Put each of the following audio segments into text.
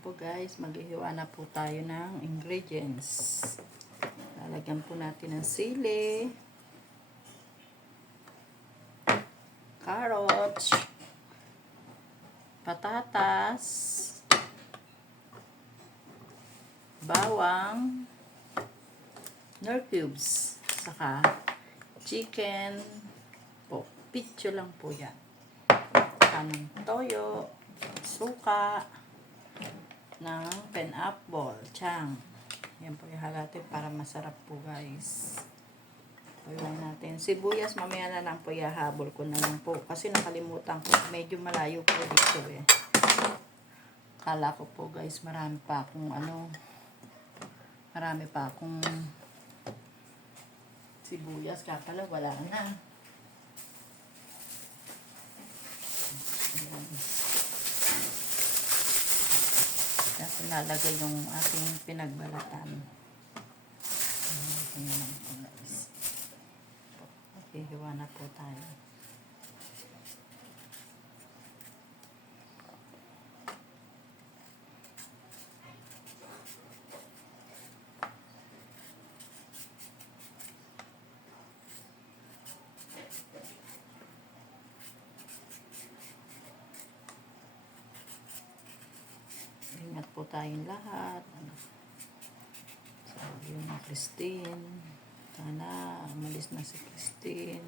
po guys, maghihiwa na po tayo ng ingredients. Lalagyan po natin ng sili, carrots, patatas, bawang, nor cubes, saka chicken po. Pitso lang po yan. Kanang toyo, suka, ng pineapple, chang. Yan po yung halatin para masarap po guys. Pagyan natin. Sibuyas, mamaya na lang po ihahabol ko na lang po. Kasi nakalimutan ko. Medyo malayo po dito eh. Kala ko po guys, marami pa akong sibuyas. Kapala, wala na. Tapos nalagay yung ating pinagbalatan. Okay, hiwa na po tayo. Ingat po tayong lahat. Sabi yung Christine. Sana umalis na si Christine.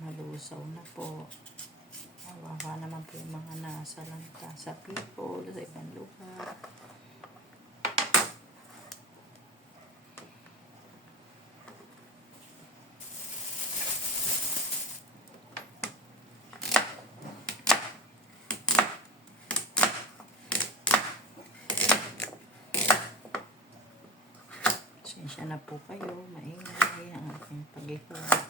Malusaw na po. Awawa naman po yung mga nasa langka sa people, sa ibang lugar. Pasensya na po kayo, maingay ang aking paghihiwa.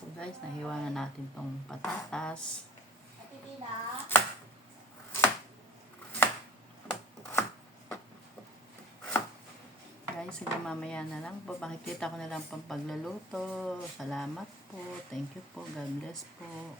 So guys, nahiwa na natin tong patatas. Guys, hanggang mamaya na lang po. Makikita ko na lang pang pagluluto. Salamat po. Thank you po. God bless po.